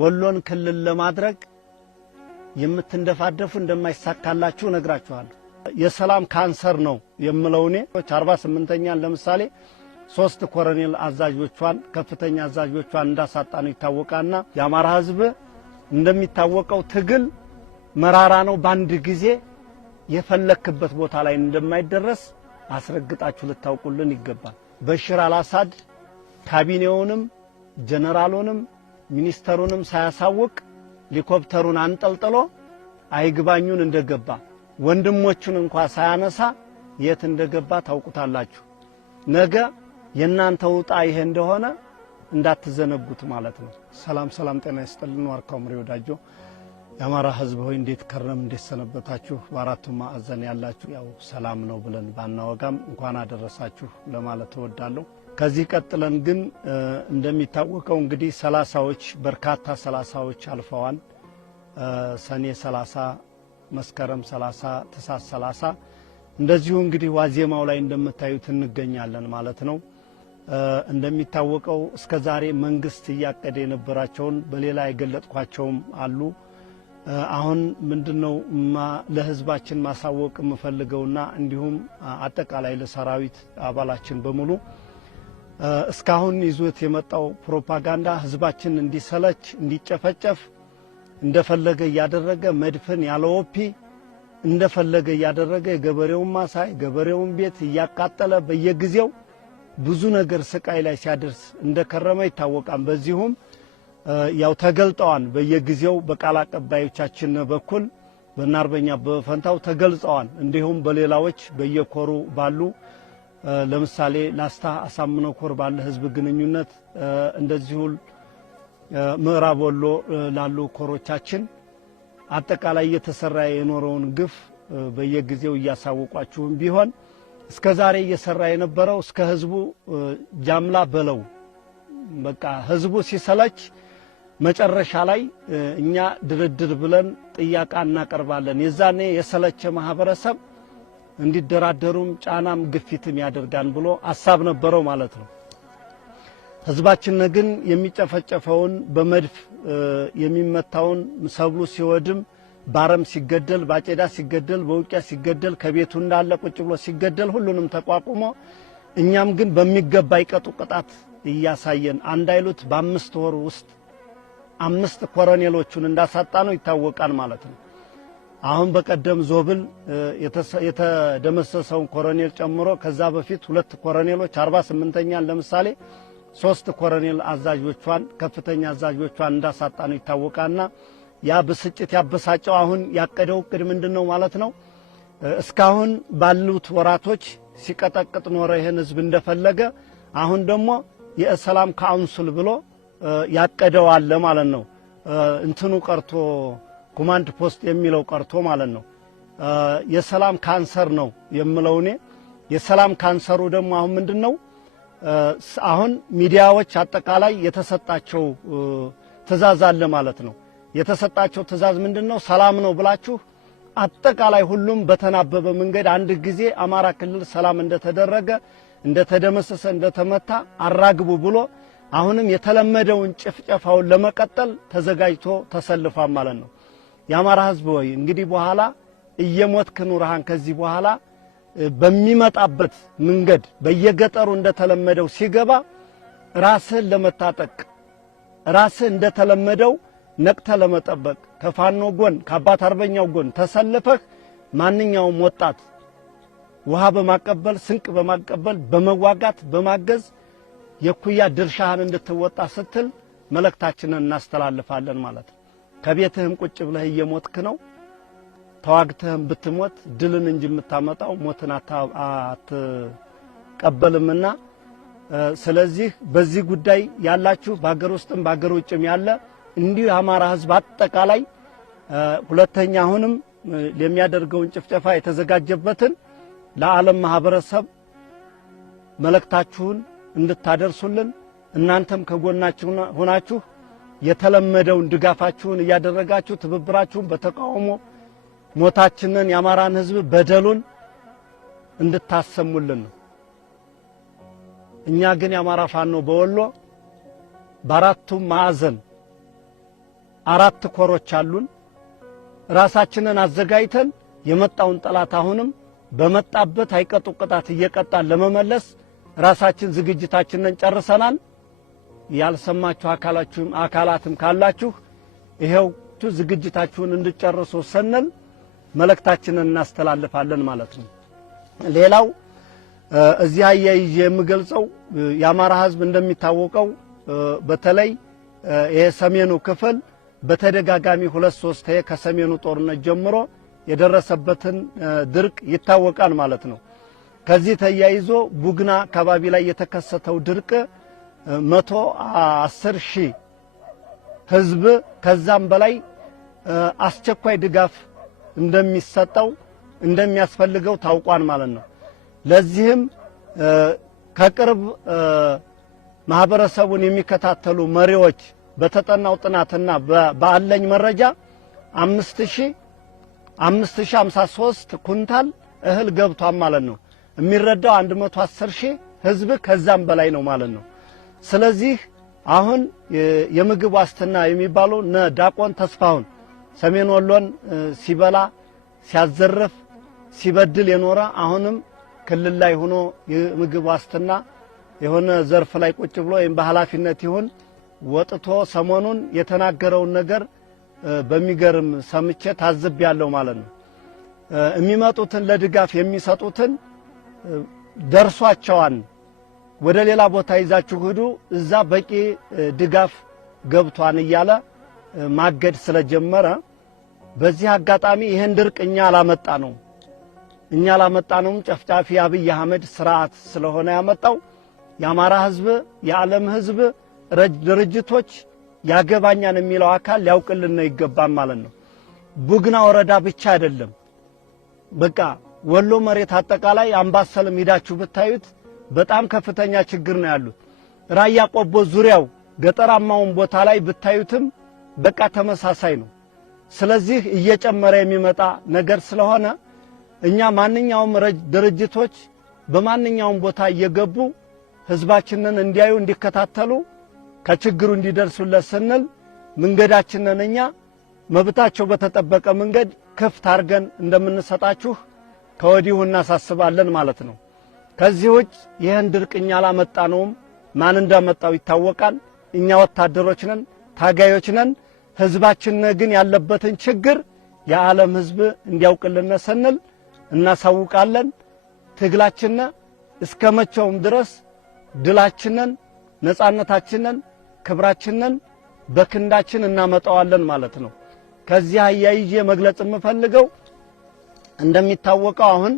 ወሎን ክልል ለማድረግ የምትንደፋደፉ እንደማይሳካላችሁ ነግራችኋለሁ። የሰላም ካንሰር ነው የምለው እኔ 48ኛን ለምሳሌ 3 ኮሎኔል አዛዦቿን ከፍተኛ አዛዦቿን እንዳሳጣኑ ይታወቃልና የአማራ ህዝብ እንደሚታወቀው ትግል መራራ ነው። ባንድ ጊዜ የፈለክበት ቦታ ላይ እንደማይደረስ አስረግጣችሁ ልታውቁልን ይገባል። በሽር አልአሳድ ካቢኔውንም ጀነራሉንም ሚኒስተሩንም ሳያሳውቅ ሄሊኮፕተሩን አንጠልጥሎ አይግባኙን እንደገባ ወንድሞቹን እንኳን ሳያነሳ የት እንደገባ ታውቁታላችሁ። ነገ የናንተ ውጣ ይሄ እንደሆነ እንዳትዘነጉት ማለት ነው። ሰላም ጤና ይስጥልን። ዋርካው ምሪ ወዳጆ የአማራ ህዝብ ሆይ እንዴት ከረም እንዴት ሰነበታችሁ? በአራቱ ማዕዘን ያላችሁ ያው ሰላም ነው ብለን ባናወጋም እንኳን አደረሳችሁ ለማለት እወዳለሁ። ከዚህ ቀጥለን ግን እንደሚታወቀው እንግዲህ 30ዎች በርካታ 30ዎች አልፈዋል። ሰኔ 30 መስከረም 30 ተሳስ 30 እንደዚሁ እንግዲህ ዋዜማው ላይ እንደምታዩት እንገኛለን ማለት ነው። እንደሚታወቀው እስከዛሬ መንግስት ያቀደ የነበራቸውን በሌላ የገለጥኳቸውም አሉ። አሁን ምንድነው ለህዝባችን ማሳወቅ የምፈልገውና እንዲሁም አጠቃላይ ለሰራዊት አባላችን በሙሉ እስካሁን ይዞት የመጣው ፕሮፓጋንዳ ህዝባችን እንዲሰለች እንዲጨፈጨፍ እንደፈለገ ያደረገ መድፈን ያለወፒ እንደፈለገ ያደረገ የገበሬውን ማሳይ ገበሬውን ቤት ያቃጠለ በየጊዜው ብዙ ነገር ስቃይ ላይ ሲያደርስ እንደከረመ ይታወቃል። በዚሁም ያው ተገልጠዋል። በየጊዜው በቃል አቀባዮቻችን በኩል በእናርበኛ በፈንታው ተገልጸዋል። እንዲሁም በሌላዎች በየኮሩ ባሉ ለምሳሌ ላስታ አሳምነው ኮር ባለ ህዝብ ግንኙነት እንደዚሁ ምዕራብ ወሎ ላሉ ኮሮቻችን አጠቃላይ እየተሰራ የኖረውን ግፍ በየጊዜው እያሳወቋችሁም ቢሆን እስከዛሬ እየሰራ የነበረው እስከ ህዝቡ ጃምላ በለው በቃ ህዝቡ ሲሰለች መጨረሻ ላይ እኛ ድርድር ብለን ጥያቄ እናቀርባለን። የዛኔ የሰለቸ ማህበረሰብ እንዲደራደሩም ጫናም ግፊትም ያደርጋን ብሎ ሐሳብ ነበረው ማለት ነው። ህዝባችን ግን የሚጨፈጨፈውን በመድፍ የሚመታውን ሰብሉ ሲወድም ባረም ሲገደል ባጨዳ ሲገደል በውቂያ ሲገደል ከቤቱ እንዳለ ቁጭ ብሎ ሲገደል ሁሉንም ተቋቁሞ እኛም ግን በሚገባ ይቀጡ ቅጣት እያሳየን አንድ አይሉት በ5 ወር ውስጥ 5 ኮሎኔሎቹን እንዳሳጣነው ይታወቃል ማለት ነው። አሁን በቀደም ዞብል የተደመሰሰውን ኮሎኔል ጨምሮ ከዛ በፊት 2 ኮሎኔሎች 48ኛን ለምሳሌ 3 ኮሎኔል አዛዦቿን ከፍተኛ አዛዦቿን እንዳሳጣነው ይታወቃልና ያ ብስጭት ያበሳጨው አሁን ያቀደው እቅድ ምንድነው ማለት ነው? እስካሁን ባሉት ወራቶች ሲቀጠቅጥ ኖረ ይሄን ህዝብ እንደፈለገ አሁን ደግሞ የሰላም ካውንስል ብሎ ያቀደው አለ ማለት ነው። እንትኑ ቀርቶ ኮማንድ ፖስት የሚለው ቀርቶ ማለት ነው። የሰላም ካንሰር ነው የምለው እኔ። የሰላም ካንሰሩ ደግሞ አሁን ምንድነው? አሁን ሚዲያዎች አጠቃላይ የተሰጣቸው ትእዛዝ አለ ማለት ነው። የተሰጣቸው ትእዛዝ ምንድነው? ሰላም ነው ብላችሁ አጠቃላይ ሁሉም በተናበበ መንገድ አንድ ጊዜ አማራ ክልል ሰላም እንደተደረገ እንደተደመሰሰ እንደተመታ አራግቡ ብሎ አሁንም የተለመደውን ጭፍጨፋውን ለመቀጠል ተዘጋጅቶ ተሰልፏል ማለት ነው። የአማራ ህዝብ ወይ እንግዲህ በኋላ እየሞትክ ኑርሃን ከዚህ በኋላ በሚመጣበት መንገድ በየገጠሩ እንደተለመደው ሲገባ ራስን ለመታጠቅ ራስን እንደተለመደው ነቅተ ለመጠበቅ ከፋኖ ጎን ከአባት አርበኛው ጎን ተሰልፈህ ማንኛውም ወጣት ውሃ በማቀበል ስንቅ በማቀበል በመዋጋት በማገዝ የኩያ ድርሻህን እንድትወጣ ስትል መልእክታችንን እናስተላልፋለን ማለት ነው። ከቤትህም ቁጭ ብለህ እየሞትክ ነው። ተዋግተህም ብትሞት ድልን እንጂ የምታመጣው ሞትን አትቀበልምና ስለዚህ በዚህ ጉዳይ ያላችሁ በአገር ውስጥም በአገር ውጭም ያለ እንዲሁ የአማራ ህዝብ አጠቃላይ ሁለተኛ አሁንም ለሚያደርገውን ጭፍጨፋ የተዘጋጀበትን ለዓለም ማህበረሰብ መልእክታችሁን እንድታደርሱልን እናንተም ከጎናችን ሆናችሁ የተለመደውን ድጋፋችሁን እያደረጋችሁ ትብብራችሁን በተቃውሞ ሞታችንን የአማራን ህዝብ በደሉን እንድታሰሙልን ነው። እኛ ግን የአማራ ፋኖ በወሎ በአራቱ ማዕዘን 4 ኮሮች አሉን። ራሳችንን አዘጋጅተን የመጣውን ጠላት አሁንም በመጣበት አይቀጡ ቅጣት እየቀጣን ለመመለስ ራሳችን ዝግጅታችንን ጨርሰናል። ያልሰማችሁ አካላትም ካላችሁ ይሄው ዝግጅታችሁን እንድጨርሱ ስንል መልእክታችንን እናስተላልፋለን ማለት ነው። ሌላው እዚህ አያይዤ የምገልጸው የአማራ ሕዝብ እንደሚታወቀው በተለይ የሰሜኑ ክፍል በተደጋጋሚ 2-3 ከሰሜኑ ጦርነት ጀምሮ የደረሰበትን ድርቅ ይታወቃል ማለት ነው። ከዚህ ተያይዞ ቡግና አካባቢ ላይ የተከሰተው ድርቅ 110,000 ሕዝብ ከዛም በላይ አስቸኳይ ድጋፍ እንደሚሰጠው እንደሚያስፈልገው ታውቋል ማለት ነው። ለዚህም ከቅርብ ማህበረሰቡን የሚከታተሉ መሪዎች በተጠናው ጥናትና በአለኝ መረጃ 5053 ኩንታል እህል ገብቷል ማለት ነው። የሚረዳው 110,000 ሕዝብ ከዛም በላይ ነው ማለት ነው። ስለዚህ አሁን የምግብ ዋስትና የሚባለው ዳቆን ተስፋሁን ሰሜን ወሎን ሲበላ ሲያዘርፍ ሲበድል የኖረ አሁንም ክልል ላይ ሆኖ የምግብ ዋስትና የሆነ ዘርፍ ላይ ቁጭ ብሎ ወይም በኃላፊነት ይሁን ወጥቶ ሰሞኑን የተናገረውን ነገር በሚገርም ሰምቼ ታዝቤያለሁ ማለት ነው። የሚመጡትን ለድጋፍ የሚሰጡትን ደርሷቸዋል፣ ወደ ሌላ ቦታ ይዛችሁ ሂዱ፣ እዛ በቂ ድጋፍ ገብቷን እያለ ማገድ ስለጀመረ በዚህ አጋጣሚ ይሄን ድርቅ እኛ አላመጣነውም ጨፍጫፊ አብይ አህመድ ስርዓት ስለሆነ ያመጣው የአማራ ሕዝብ የዓለም ሕዝብ ድርጅቶች ያገባኛን የሚለው አካል ሊያውቅልን ነው ይገባል ማለት ነው። ቡግና ወረዳ ብቻ አይደለም፣ በቃ ወሎ መሬት አጠቃላይ አምባሰልም ሄዳችሁ ብታዩት በጣም ከፍተኛ ችግር ነው ያሉት። ራያ ቆቦ ዙሪያው ገጠራማውን ቦታ ላይ ብታዩትም በቃ ተመሳሳይ ነው። ስለዚህ እየጨመረ የሚመጣ ነገር ስለሆነ እኛ ማንኛውም ድርጅቶች በማንኛውም ቦታ እየገቡ ሕዝባችንን እንዲያዩ እንዲከታተሉ ከችግሩ እንዲደርሱለት ስንል መንገዳችንን እኛ መብታቸው በተጠበቀ መንገድ ክፍት አድርገን እንደምንሰጣችሁ ከወዲሁ እናሳስባለን ማለት ነው። ከዚህ ውጭ ይህን ድርቅ እኛ አላመጣነውም፣ ማን እንዳመጣው ይታወቃል። እኛ ወታደሮች ነን፣ ታጋዮች ነን። ሕዝባችን ግን ያለበትን ችግር የዓለም ሕዝብ እንዲያውቅልን ስንል እናሳውቃለን። ትግላችን እስከ መቼውም ድረስ ድላችንን፣ ነጻነታችንን፣ ክብራችንን በክንዳችን እናመጣዋለን ማለት ነው። ከዚህ አያይዤ መግለጽ የምፈልገው እንደሚታወቀው አሁን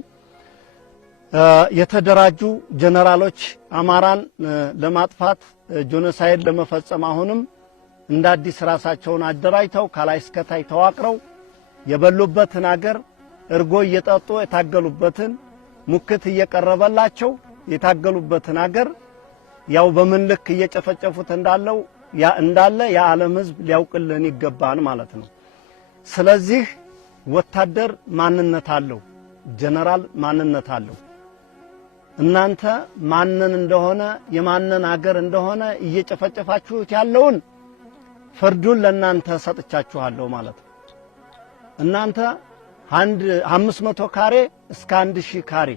የተደራጁ ጀነራሎች አማራን ለማጥፋት ጄኖሳይድ ለመፈጸም አሁንም እንደ አዲስ ራሳቸውን አደራጅተው ከላይ እስከ ታች ተዋቅረው የበሉበትን አገር እርጎ እየጠጡ የታገሉበትን ሙክት እየቀረበላቸው የታገሉበትን አገር ያው በምን ልክ እየጨፈጨፉት እንዳለ የዓለም ሕዝብ ሊያውቅልን ይገባል ማለት ነው። ስለዚህ ወታደር ማንነት አለው፣ ጀነራል ማንነት አለው። እናንተ ማንን እንደሆነ የማንን አገር እንደሆነ እየጨፈጨፋችሁት ያለውን ፍርዱን ለናንተ ሰጥቻችኋለሁ ማለት ነው። እናንተ 500 ካሬ እስከ 1000 ካሬ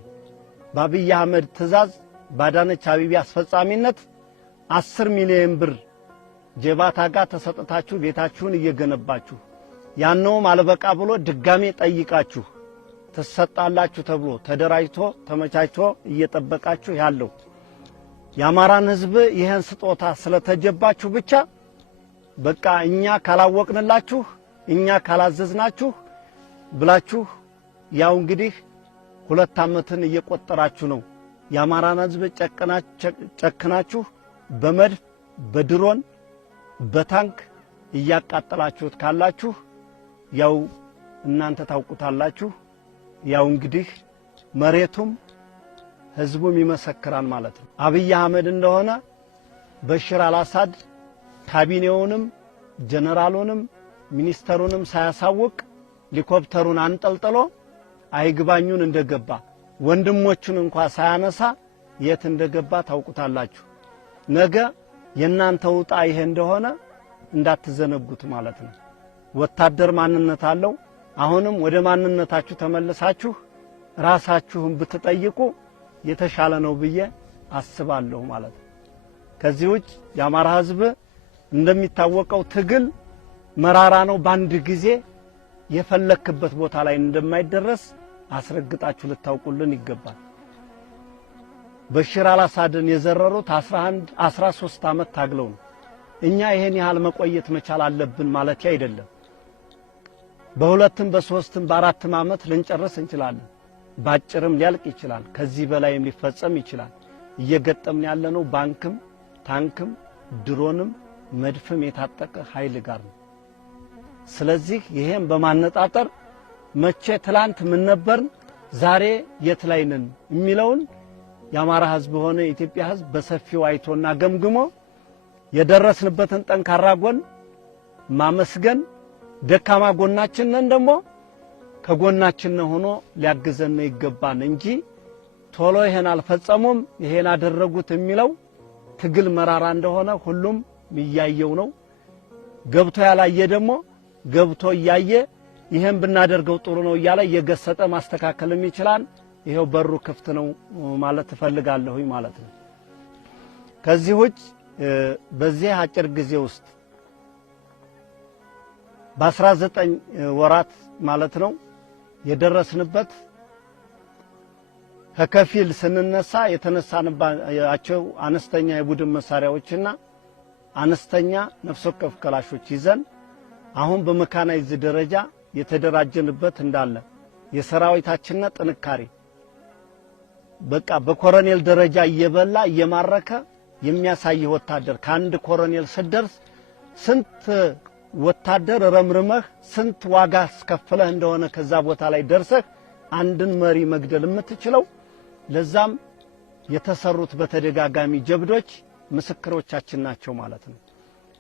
በአብይ አህመድ ትእዛዝ ባዳነች አቢቢ አስፈጻሚነት 10 ሚሊዮን ብር ጀባታ ጋር ተሰጥታችሁ ቤታችሁን እየገነባችሁ ያነውም አልበቃ ብሎ ድጋሜ ጠይቃችሁ ተሰጣላችሁ ተብሎ ተደራጅቶ ተመቻችቶ እየጠበቃችሁ ያለው የአማራን ሕዝብ ይሄን ስጦታ ስለተጀባችሁ ብቻ በቃ እኛ ካላወቅንላችሁ እኛ ካላዘዝናችሁ ብላችሁ ያው እንግዲህ 2 ዓመትን እየቆጠራችሁ ነው። የአማራን ሕዝብ ጨክናችሁ በመድፍ በድሮን በታንክ እያቃጠላችሁት ካላችሁ ያው እናንተ ታውቁታላችሁ። ያው እንግዲህ መሬቱም ሕዝቡም ይመሰክራል ማለት ነው። አብይ አህመድ እንደሆነ በሽር አልአሳድ ካቢኔውንም ጀነራሉንም ሚኒስተሩንም ሳያሳውቅ ሄሊኮፕተሩን አንጠልጥሎ አይግባኙን እንደገባ ወንድሞቹን እንኳን ሳያነሳ የት እንደገባ ታውቁታላችሁ። ነገ የናንተ ውጣ ይሄ እንደሆነ እንዳትዘነጉት ማለት ነው። ወታደር ማንነት አለው። አሁንም ወደ ማንነታችሁ ተመልሳችሁ ራሳችሁን ብትጠይቁ የተሻለ ነው ብዬ አስባለሁ ማለት ነው። ከዚህ ውጭ የአማራ ሕዝብ እንደሚታወቀው ትግል መራራ ነው። በአንድ ጊዜ የፈለክበት ቦታ ላይ እንደማይደረስ አስረግጣችሁ ልታውቁልን ይገባል። በሽር አልአሳድን የዘረሩት 13 ዓመት ታግለው ነው። እኛ ይሄን ያህል መቆየት መቻል አለብን ማለት አይደለም። በሁለትም በሶስትም በአራትም ዓመት ልንጨርስ እንችላለን። ባጭርም ሊያልቅ ይችላል። ከዚህ በላይም ሊፈጸም ይችላል። እየገጠምን ያለነው ባንክም ታንክም ድሮንም መድፍም የታጠቀ ኃይል ጋር ነው። ስለዚህ ይሄን በማነጣጠር መቼ ትላንት ምን ነበርን ዛሬ የት ላይ ነን የሚለውን የአማራ ሕዝብ ሆነ የኢትዮጵያ ሕዝብ በሰፊው አይቶና ገምግሞ የደረስንበትን ጠንካራ ጎን ማመስገን፣ ደካማ ጎናችንን ደግሞ ከጎናችን ሆኖ ሊያግዘን ይገባን እንጂ ቶሎ ይሄን አልፈጸሙም ይሄን አደረጉት የሚለው ትግል መራራ እንደሆነ ሁሉም ይያየው ነው። ገብቶ ያላየ ደግሞ ገብቶ ያየ ይሄን ብናደርገው ጥሩ ነው እያለ የገሰጠ ማስተካከልም ይችላል። ይሄው በሩ ክፍት ነው ማለት እፈልጋለሁ ማለት ነው። ከዚህ ውጭ በዚህ አጭር ጊዜ ውስጥ በ19 ወራት ማለት ነው የደረስንበት ከከፊል ስንነሳ የተነሳንባቸው አነስተኛ የቡድን መሳሪያዎችና አነስተኛ ነፍስ ወከፍ ክላሾች ይዘን አሁን በመካናይዝ ደረጃ የተደራጀንበት እንዳለ የሰራዊታችን ጥንካሬ በቃ በኮሎኔል ደረጃ እየበላ እየማረከ የሚያሳይ ወታደር ከአንድ ኮሎኔል ስደርስ ስንት ወታደር ረምርመህ ስንት ዋጋ አስከፍለህ እንደሆነ ከዛ ቦታ ላይ ደርሰህ አንድን መሪ መግደል የምትችለው ለዛም የተሰሩት በተደጋጋሚ ጀብዶች ምስክሮቻችን ናቸው ማለት ነው።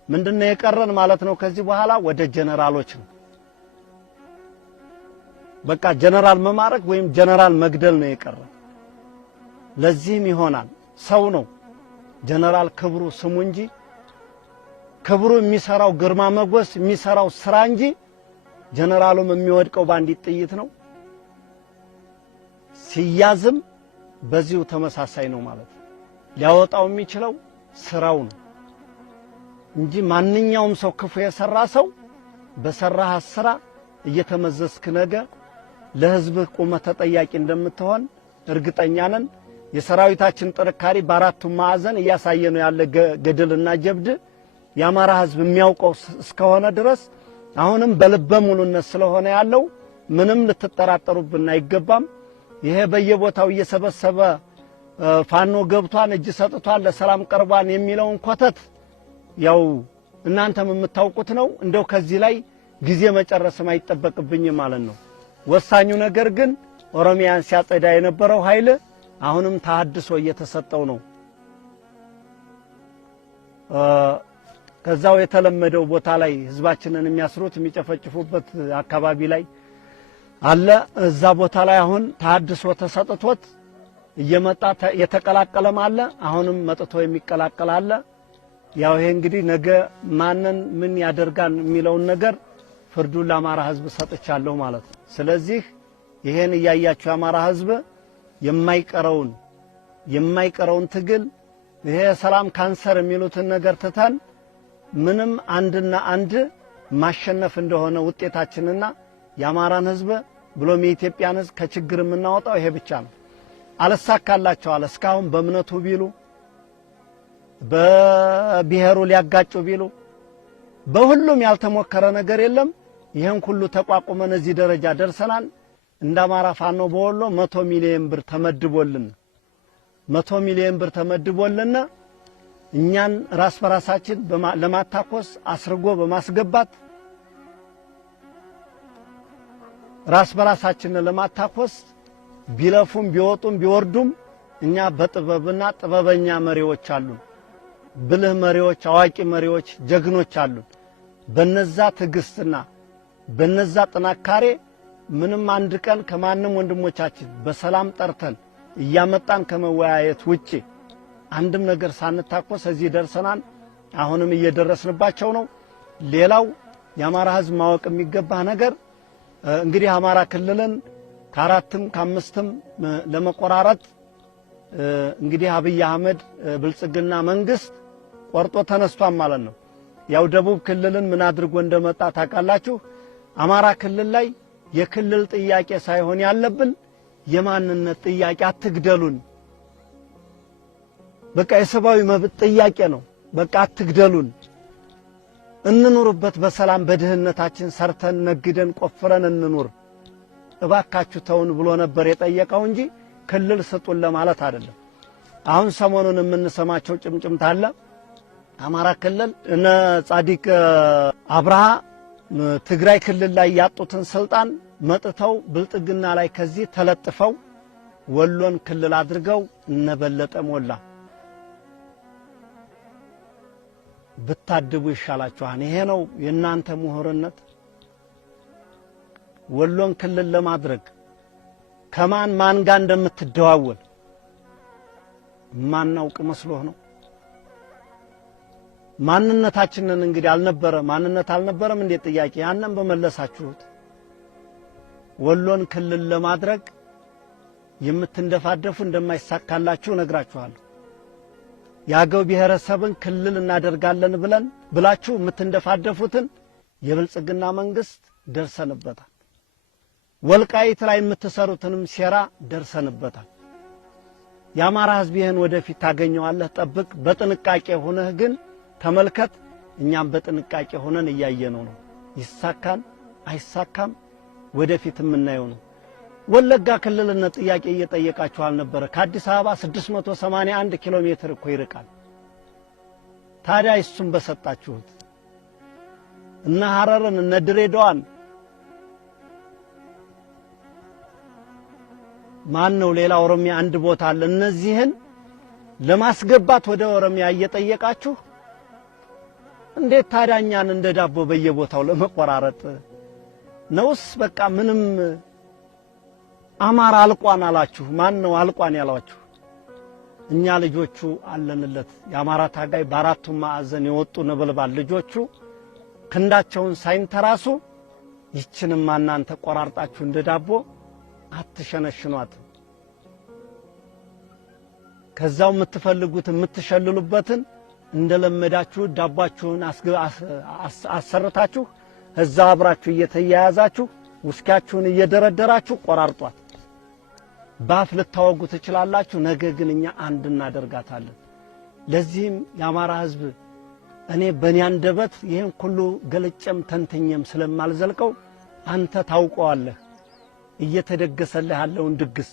ምንድነው የቀረን ማለት ነው? ከዚህ በኋላ ወደ ጀነራሎች ነው። በቃ ጀነራል መማረክ ወይም ጀነራል መግደል ነው የቀረን። ለዚህም ይሆናል ሰው ነው ጀነራል ክብሩ ስሙ እንጂ ክብሩ የሚሰራው ግርማ መጎስ የሚሰራው ስራ እንጂ ጀነራሉም የሚወድቀው ባንዲት ጥይት ነው። ሲያዝም በዚሁ ተመሳሳይ ነው ማለት ነው። ሊያወጣው የሚችለው ስራው ነው እንጂ ማንኛውም ሰው ክፉ የሰራ ሰው በሰራህ ስራ እየተመዘዝክ ነገ ለህዝብ ቁመ ተጠያቂ እንደምትሆን እርግጠኛ ነን። የሰራዊታችን ጥንካሬ በአራቱ ማዕዘን እያሳየ ነው ያለ ገድልና ጀብድ የአማራ ህዝብ የሚያውቀው እስከሆነ ድረስ አሁንም በልበ ሙሉነት ስለሆነ ያለው ምንም ልትጠራጠሩብን አይገባም። ይሄ በየቦታው እየሰበሰበ ፋኖ ገብቷን እጅ ሰጥቷን ለሰላም ቀርቧን የሚለውን ኮተት ያው እናንተም የምታውቁት ነው። እንደው ከዚህ ላይ ጊዜ መጨረስም አይጠበቅብኝም ማለት ነው። ወሳኙ ነገር ግን ኦሮሚያን ሲያጸዳ የነበረው ኃይል አሁንም ተሐድሶ እየተሰጠው ነው። ከዛው የተለመደው ቦታ ላይ ህዝባችንን የሚያስሩት የሚጨፈጭፉበት አካባቢ ላይ አለ። እዛ ቦታ ላይ አሁን ተሐድሶ ተሰጥቶት እየመጣ የተቀላቀለም አለ። አሁንም መጥቶ የሚቀላቀል አለ። ያው ይሄ እንግዲህ ነገ ማንን ምን ያደርጋል የሚለውን ነገር ፍርዱን ለአማራ ህዝብ ሰጥቻለሁ ማለት ነው። ስለዚህ ይሄን እያያችሁ የአማራ ህዝብ የማይቀረውን ትግል ይሄ ሰላም ካንሰር የሚሉትን ነገር ትተን ምንም አንድና አንድ ማሸነፍ እንደሆነ ውጤታችንና የአማራን ህዝብ ብሎም የኢትዮጵያን ህዝብ ከችግር የምናወጣው ይሄ ብቻ ነው። አልሳካላቸው አለ እስካሁን በእምነቱ ቢሉ በብሔሩ ሊያጋጩ ቢሉ በሁሉም ያልተሞከረ ነገር የለም። ይሄን ሁሉ ተቋቁመን እዚህ ደረጃ ደርሰናል። እንደ አማራ ፋኖ በወሎ 100 ሚሊዮን ብር ተመድቦልን 100 ሚሊዮን ብር ተመድቦልና እኛን ራስ በራሳችን ለማታኮስ አስርጎ በማስገባት ራስ በራሳችን ለማታኮስ ቢለፉም ቢወጡም ቢወርዱም እኛ በጥበብና ጥበበኛ መሪዎች አሉ፣ ብልህ መሪዎች፣ አዋቂ መሪዎች፣ ጀግኖች አሉ። በነዛ ትግስትና በነዛ ጥንካሬ ምንም አንድ ቀን ከማንም ወንድሞቻችን በሰላም ጠርተን እያመጣን ከመወያየት ውጪ አንድም ነገር ሳንታኮስ እዚህ ደርሰናል። አሁንም እየደረስንባቸው ነው። ሌላው የአማራ ህዝብ ማወቅ የሚገባ ነገር እንግዲህ አማራ ክልልን ከአራትም ከአምስትም ለመቆራረጥ እንግዲህ አብይ አህመድ ብልጽግና መንግስት ቆርጦ ተነስቷል ማለት ነው። ያው ደቡብ ክልልን ምን አድርጎ እንደመጣ ታውቃላችሁ። አማራ ክልል ላይ የክልል ጥያቄ ሳይሆን ያለብን የማንነት ጥያቄ አትግደሉን፣ በቃ የሰብአዊ መብት ጥያቄ ነው፣ በቃ አትግደሉን፣ እንኑርበት በሰላም በድህነታችን ሰርተን ነግደን ቆፍረን እንኑር እባካችሁ ተውን ብሎ ነበር የጠየቀው እንጂ ክልል ስጡን ለማለት አይደለም። አሁን ሰሞኑን የምንሰማቸው ጭምጭምታ አለ። አማራ ክልል እነ ጻዲቅ አብርሃ ትግራይ ክልል ላይ ያጡትን ስልጣን መጥተው ብልጽግና ላይ ከዚህ ተለጥፈው ወሎን ክልል አድርገው እነበለጠ ሞላ ብታድቡ ይሻላችኋል። ይሄ ነው የናንተ ምሁርነት። ወሎን ክልል ለማድረግ ከማን ማን ጋር እንደምትደዋወል ማናውቅ መስሎህ ነው? ማንነታችንን እንግዲህ ማንነት አልነበረም እንዴ ጥያቄ ያንን በመለሳችሁት። ወሎን ክልል ለማድረግ የምትንደፋደፉ እንደማይሳካላችሁ ነግራችኋለሁ። የአገው ብሔረሰብን ክልል እናደርጋለን ብላችሁ የምትንደፋደፉትን የብልጽግና መንግስት ደርሰንበታል። ወልቃይት ላይ የምትሰሩትንም ሴራ ደርሰንበታል። የአማራ ህዝብ ይህን ወደፊት ታገኘዋለህ፣ ጠብቅ። በጥንቃቄ ሆነህ ግን ተመልከት። እኛም በጥንቃቄ ሆነን እያየነው ነው። ይሳካን አይሳካም ወደፊት የምናየው ነው። ወለጋ ክልልነት ጥያቄ እየጠየቃችሁ አልነበረ? ከአዲስ አበባ 681 ኪሎ ሜትር እኮ ይርቃል። ታዲያ እሱን በሰጣችሁት እነ ሐረርን እነ ድሬዳዋን ማን ነው ሌላ ኦሮሚያ አንድ ቦታ አለ። እነዚህን ለማስገባት ወደ ኦሮሚያ እየጠየቃችሁ እንዴት ታዳኛን እንደ ዳቦ በየቦታው ለመቆራረጥ ነውስ? በቃ ምንም አማራ አልቋን አላችሁ። ማን ነው አልቋን ያላችሁ? እኛ ልጆቹ አለንለት። የአማራ ታጋይ በአራቱ ማዕዘን የወጡ ነበልባል ልጆቹ ክንዳቸውን ሳይንተራሱ ይችንም እናንተ ቆራርጣችሁ እንደ ዳቦ አትሸነሽኗት። ከዛው የምትፈልጉት የምትሸልሉበትን እንደለመዳችሁ ዳባችሁን አሰርታችሁ እዛ አብራችሁ እየተያያዛችሁ ውስኪያችሁን እየደረደራችሁ ቆራርጧት። ባፍ ልታወጉ ትችላላችሁ። ነገ ግን እኛ አንድ እናደርጋታለን። ለዚህም የአማራ ህዝብ እኔ በእኔ አንደበት ይህን ሁሉ ገልጨም ተንተኝም ስለማልዘልቀው አንተ ታውቀዋለህ እየተደገሰልህ ያለውን ድግስ።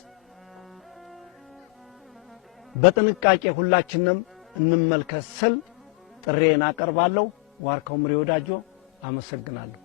በጥንቃቄ ሁላችንም እንመልከት ስል ጥሬን አቀርባለሁ። ዋርካው ምሪ ወዳጆ አመሰግናለሁ።